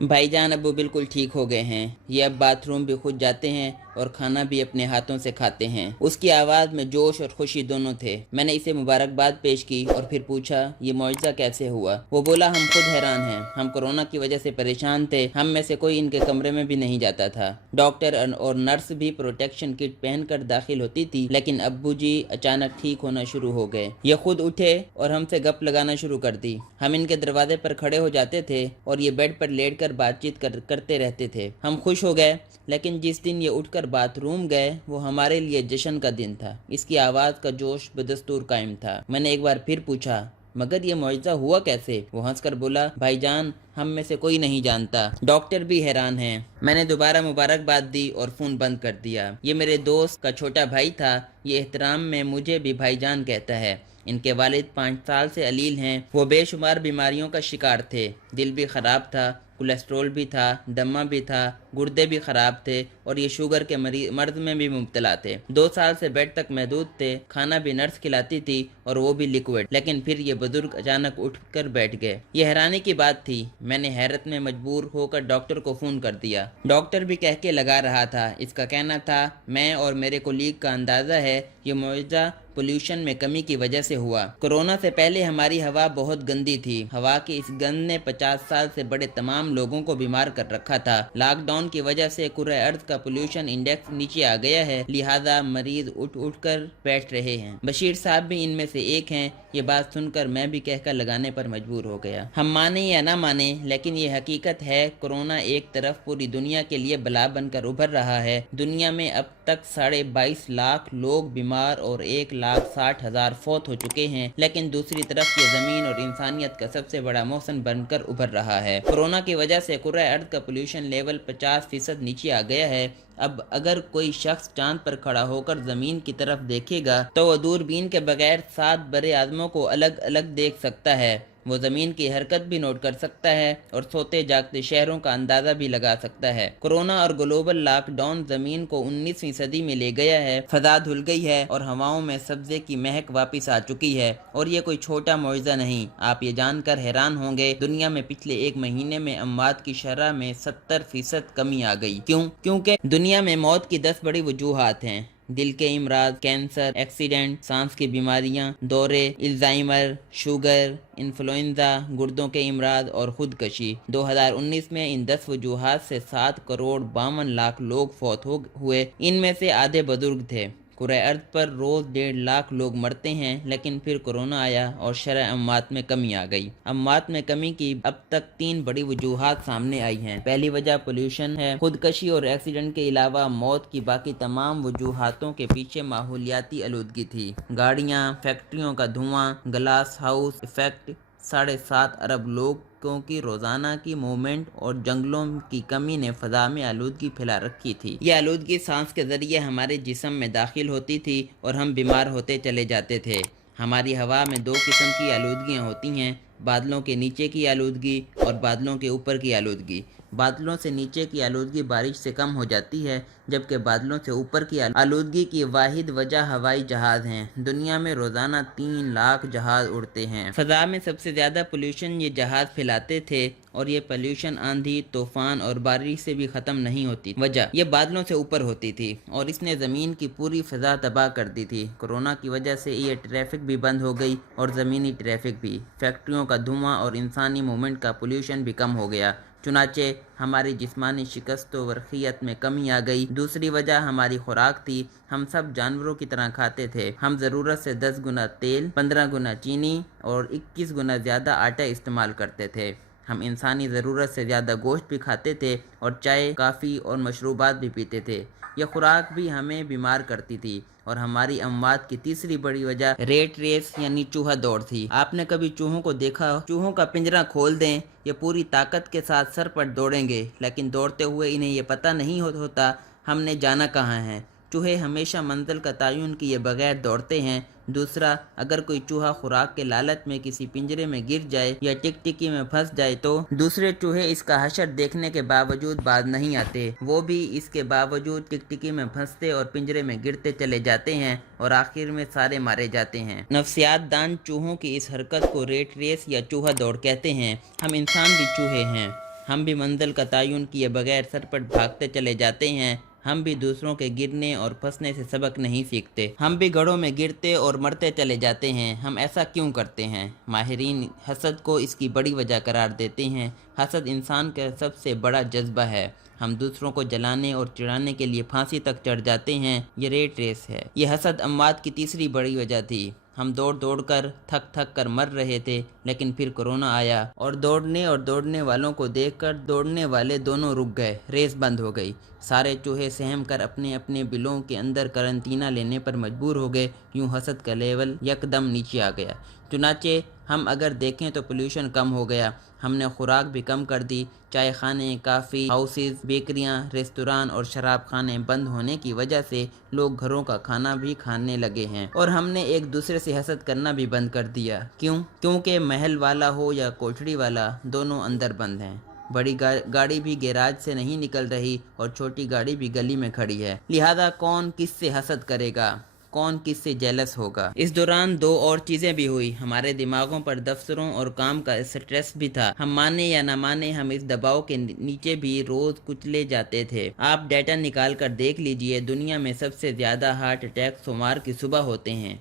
भाई जान अब वो बिल्कुल ठीक हो गए हैं। ये अब बाथरूम भी खुद जाते हैं और खाना भी अपने हाथों से खाते हैं। उसकी आवाज़ में जोश और खुशी दोनों थे। मैंने इसे मुबारकबाद पेश की और फिर पूछा ये मुआजिज़ा कैसे हुआ। वो बोला हम खुद हैरान हैं। हम कोरोना की वजह से परेशान थे। हम में से कोई इनके कमरे में भी नहीं जाता था। डॉक्टर और नर्स भी प्रोटेक्शन किट पहनकर दाखिल होती थी, लेकिन अब्बू जी अचानक ठीक होना शुरू हो गए। ये खुद उठे और हमसे गप लगाना शुरू कर दी। हम इनके दरवाजे पर खड़े हो जाते थे और ये बेड पर लेटकर बातचीत करते रहते थे। हम खुश हो गए, लेकिन जिस दिन ये उठकर बाथरूम गए वो हमारे लिए जश्न का दिन था। इसकी आवाज़ का जोश बदस्तूर कायम था। मैंने एक बार फिर पूछा मगर ये मुआजिज़ा हुआ कैसे? वो हंसकर बोला भाईजान हम में से कोई नहीं जानता। डॉक्टर भी हैरान हैं। मैंने दोबारा मुबारकबाद दी और फ़ोन बंद कर दिया। ये मेरे दोस्त का छोटा भाई था। ये एहतराम में मुझे भी भाईजान कहता है। इनके वालिद 5 साल से अलील हैं। वो बेशुमार बीमारियों का शिकार थे। दिल भी ख़राब था, कोलेस्ट्रॉल भी था, दमा भी था, गुर्दे भी ख़राब थे और ये शुगर के मर्ज में भी मुब्तला थे। 2 साल से बेड तक महदूद थे। खाना भी नर्स खिलाती थी और वो भी लिक्विड। लेकिन फिर ये बुजुर्ग अचानक उठकर बैठ गए। ये हैरानी की बात थी। मैंने हैरत में मजबूर होकर डॉक्टर को फ़ोन कर दिया। डॉक्टर भी कह के लगा रहा था। इसका कहना था मैं और मेरे कोलीग का अंदाज़ा है ये मुआवजा पोल्यूशन में कमी की वजह से हुआ। कोरोना से पहले हमारी हवा बहुत गंदी थी। हवा की इस गंद ने 50 साल से बड़े तमाम लोगों को बीमार कर रखा था। लॉकडाउन की वजह से कुर्रे अर्द का पोल्यूशन इंडेक्स नीचे आ गया है, लिहाजा मरीज उठ उठ कर बैठ रहे हैं। बशीर साहब भी इनमें से एक हैं। ये बात सुनकर मैं भी कहकर लगाने पर मजबूर हो गया। हम माने या ना माने, लेकिन ये हकीकत है कोरोना एक तरफ पूरी दुनिया के लिए बला बनकर उभर रहा है। दुनिया में अब तक 22.5 लाख लोग बीमार और 1,60,000 फौत हो चुके हैं, लेकिन दूसरी तरफ ये ज़मीन और इंसानियत का सबसे बड़ा मौसम बनकर उभर रहा है। कोरोना की वजह से कुर्रा अर्द का पोल्यूशन लेवल 50% नीचे आ गया है। अब अगर कोई शख्स चांद पर खड़ा होकर ज़मीन की तरफ देखेगा तो वह दूरबीन के बगैर 7 बड़े आदमों को अलग अलग देख सकता है। वो ज़मीन की हरकत भी नोट कर सकता है और सोते जागते शहरों का अंदाज़ा भी लगा सकता है। कोरोना और ग्लोबल लॉकडाउन ज़मीन को 19वीं सदी में ले गया है। फ़ज़ा धुल गई है और हवाओं में सब्ज़े की महक वापस आ चुकी है। और ये कोई छोटा मुआजिज़ा नहीं। आप ये जानकर हैरान होंगे, दुनिया में पिछले 1 महीने में अमवात की शरह में 70% कमी आ गई। क्योंकि दुनिया में मौत की 10 बड़ी वजूहात हैं। दिल के इमराज, कैंसर, एक्सीडेंट, सांस की बीमारियां, दौरे, अल्जाइमर, शुगर, इन्फ्लुएंजा, गुर्दों के इमराज और खुदकशी। 2019 में इन 10 वजूहात से 7 करोड़ 52 लाख लोग फौत हुए। इनमें से आधे बुजुर्ग थे। कुर्रे अर्द पर रोज़ 1.5 लाख लोग मरते हैं, लेकिन फिर कोरोना आया और शरह अमवात में कमी आ गई। अमवात में कमी की अब तक 3 बड़ी वजूहात सामने आई हैं। पहली वजह पोल्यूशन है। खुदकशी और एक्सीडेंट के अलावा मौत की बाकी तमाम वजूहातों के पीछे माहौलियाती आलूदगी थी। गाड़ियाँ, फैक्ट्रियों का धुआं, ग्लास हाउस इफेक्ट, 7.5 अरब लोगों की रोज़ाना की मूवमेंट और जंगलों की कमी ने फ़ज़ा में आलूदगी फैला रखी थी। यह आलूदगी सांस के ज़रिए हमारे जिस्म में दाखिल होती थी और हम बीमार होते चले जाते थे। हमारी हवा में 2 किस्म की आलूदगियाँ होती हैं, बादलों के नीचे की आलूदगी और बादलों के ऊपर की आलूदगी। बादलों से नीचे की आलूदगी बारिश से कम हो जाती है, जबकि बादलों से ऊपर की आलूदगी की वाहिद वजह हवाई जहाज़ हैं। दुनिया में रोज़ाना 3 लाख जहाज़ उड़ते हैं। फ़ज़ा में सबसे ज़्यादा पोल्यूशन ये जहाज़ फैलाते थे और ये पोल्यूशन आंधी, तूफ़ान और बारिश से भी ख़त्म नहीं होती। वजह ये बादलों से ऊपर होती थी और इसने ज़मीन की पूरी फ़ज़ा तबाह कर दी थी। कोरोना की वजह से ये ट्रैफिक भी बंद हो गई और ज़मीनी ट्रैफिक भी। फैक्ट्रियों का धुआं और इंसानी मूवमेंट का पोल्यूशन भी कम हो गया। चुनाचे हमारी जिस्मानी शिकस्त व वर्खियत में कमी आ गई। दूसरी वजह हमारी खुराक थी। हम सब जानवरों की तरह खाते थे। हम ज़रूरत से 10 गुना तेल, 15 गुना चीनी और 21 गुना ज़्यादा आटा इस्तेमाल करते थे। हम इंसानी ज़रूरत से ज़्यादा गोश्त भी खाते थे और चाय, काफ़ी और मशरूबात भी पीते थे। यह खुराक भी हमें बीमार करती थी। और हमारी अमवात की तीसरी बड़ी वजह रेट रेस यानी चूहा दौड़ थी। आपने कभी चूहों को देखा? चूहों का पिंजरा खोल दें, ये पूरी ताकत के साथ सर पर दौड़ेंगे, लेकिन दौड़ते हुए इन्हें ये पता नहीं होता हमने जाना कहाँ है। चूहे हमेशा मंजिल का तयन किए बगैर दौड़ते हैं। दूसरा, अगर कोई चूहा खुराक के लालच में किसी पिंजरे में गिर जाए या टिकटिकी में फंस जाए तो दूसरे चूहे इसका हशर देखने के बावजूद बाज नहीं आते। वो भी इसके बावजूद टिकटिकी में फंसते और पिंजरे में गिरते चले जाते हैं और आखिर में सारे मारे जाते हैं। नफ्सियात दान चूहों की इस हरकत को रेट रेस या चूहा दौड़ कहते हैं। हम इंसान भी चूहे हैं। ہم بھی منزل کا تعین کیے بغیر سرپٹ بھاگتے چلے جاتے ہیں۔ ہم بھی دوسروں کے گرنے اور پھنسنے سے سبق نہیں سیکھتے۔ ہم بھی گڑھوں میں گرتے اور مرتے چلے جاتے ہیں۔ ہم ایسا کیوں کرتے ہیں؟ ماہرین حسد کو اس کی بڑی وجہ قرار دیتے ہیں۔ حسد انسان کا سب سے بڑا جذبہ ہے۔ ہم دوسروں کو جلانے اور چڑھانے کے لیے پھانسی تک چڑھ جاتے ہیں۔ یہ ریٹ ریس ہے۔ یہ حسد اموات کی تیسری بڑی وجہ تھی۔ ہم دوڑ کر تھک کر مر رہے تھے، لیکن پھر کورونا آیا اور دوڑنے والوں کو دیکھ کر دوڑنے والے دونوں رک گئے، ریس بند ہو گئی۔ سارے چوہے سہم کر اپنے اپنے بلوں کے اندر قرنطینہ لینے پر مجبور ہو گئے۔ یوں حسد کا لیول یکدم نیچے آ گیا۔ چنانچہ ہم اگر دیکھیں تو پولیوشن کم ہو گیا۔ ہم نے خوراک بھی کم کر دی۔ چائے خانے، کافی ہاؤسز، بیکریاں، ریستوران اور شراب خانے بند ہونے کی وجہ سے لوگ گھروں کا کھانا بھی کھانے لگے ہیں، اور ہم نے ایک دوسرے سے حسد کرنا بھی بند کر دیا۔ کیونکہ محل والا ہو یا کوٹھڑی والا، دونوں اندر بند ہیں۔ بڑی گاڑی بھی گیراج سے نہیں نکل رہی اور چھوٹی گاڑی بھی گلی میں کھڑی ہے۔ لہذا کون کس سے حسد کرے گا؟ کون کس سے جیلس ہوگا؟ اس دوران دو اور چیزیں بھی ہوئی۔ ہمارے دماغوں پر دفتروں اور کام کا اسٹریس بھی تھا۔ ہم مانے یا نہ مانے، ہم اس دباؤ کے نیچے بھی روز کچلے جاتے تھے۔ آپ ڈیٹا نکال کر دیکھ لیجئے، دنیا میں سب سے زیادہ ہارٹ اٹیک سوموار کی صبح ہوتے ہیں۔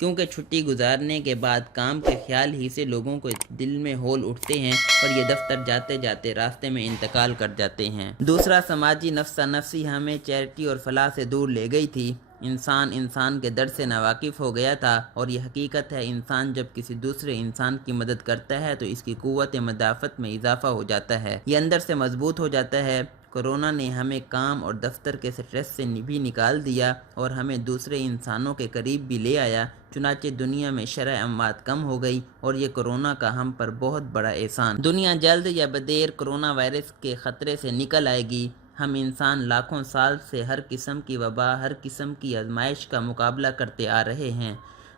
کیونکہ چھٹی گزارنے کے بعد کام کے خیال ہی سے لوگوں کو دل میں ہول اٹھتے ہیں اور یہ دفتر جاتے جاتے راستے میں انتقال کر جاتے ہیں۔ دوسرا، سماجی نفسا نفسی ہمیں چیریٹی اور فلاح سے دور لے گئی تھی۔ انسان کے درد سے ناواقف ہو گیا تھا، اور یہ حقیقت ہے، انسان جب کسی دوسرے انسان کی مدد کرتا ہے تو اس کی قوت مدافعت میں اضافہ ہو جاتا ہے، یہ اندر سے مضبوط ہو جاتا ہے۔ کورونا نے ہمیں کام اور دفتر کے سٹریس سے بھی نکال دیا اور ہمیں دوسرے انسانوں کے قریب بھی لے آیا۔ چنانچہ دنیا میں شرح اموات کم ہو گئی، اور یہ کورونا کا ہم پر بہت بڑا احسان۔ دنیا جلد یا بدیر کورونا وائرس کے خطرے سے نکل آئے گی۔ ہم انسان لاکھوں سال سے ہر قسم کی وبا، ہر قسم کی آزمائش کا مقابلہ کرتے آ رہے ہیں۔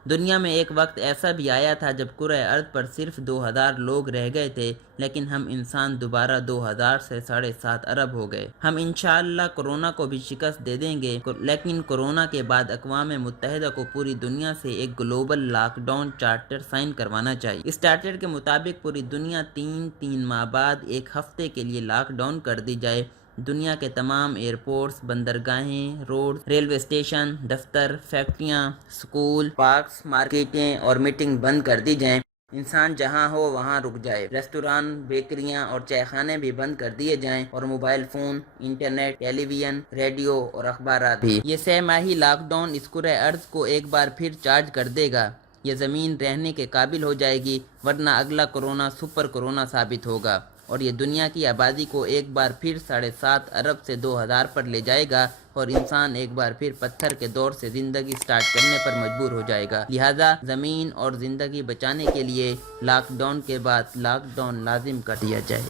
دنیا میں ایک وقت ایسا بھی آیا تھا جب کرۂ ارض پر صرف 2000 لوگ رہ گئے تھے، لیکن ہم انسان دوبارہ 2000 سے 7.5 ارب ہو گئے۔ ہم انشاءاللہ کورونا کو بھی شکست دے دیں گے، لیکن کورونا کے بعد اقوام متحدہ کو پوری دنیا سے ایک global lockdown charter sign کروانا چاہیے۔ اس چارٹر کے مطابق پوری دنیا تین ماہ بعد ایک ہفتے کے لیے لاک ڈاؤن کر دی جائے۔ دنیا کے تمام ایئرپورٹس، بندرگاہیں، روڈ، ریلوے اسٹیشن، دفتر، فیکٹریاں، سکول، پارکس، مارکیٹیں اور میٹنگ بند کر دی جائیں۔ انسان جہاں ہو وہاں رک جائے۔ ریستوران، بیکریاں اور چائے خانے بھی بند کر دیے جائیں، اور موبائل فون، انٹرنیٹ، ٹیلی ویژن، ریڈیو اور اخبارات بھی۔ یہ 6 ماہی لاک ڈاؤن اس کرۂ ارض کو ایک بار پھر چارج کر دے گا۔ یہ زمین رہنے کے قابل ہو جائے گی، ورنہ اگلا کورونا سپر کورونا ثابت ہوگا، اور یہ دنیا کی آبادی کو ایک بار پھر 7.5 ارب سے 2000 پر لے جائے گا، اور انسان ایک بار پھر پتھر کے دور سے زندگی سٹارٹ کرنے پر مجبور ہو جائے گا۔ لہذا زمین اور زندگی بچانے کے لیے لاک ڈاؤن کے بعد لاک ڈاؤن لازم کر دیا جائے۔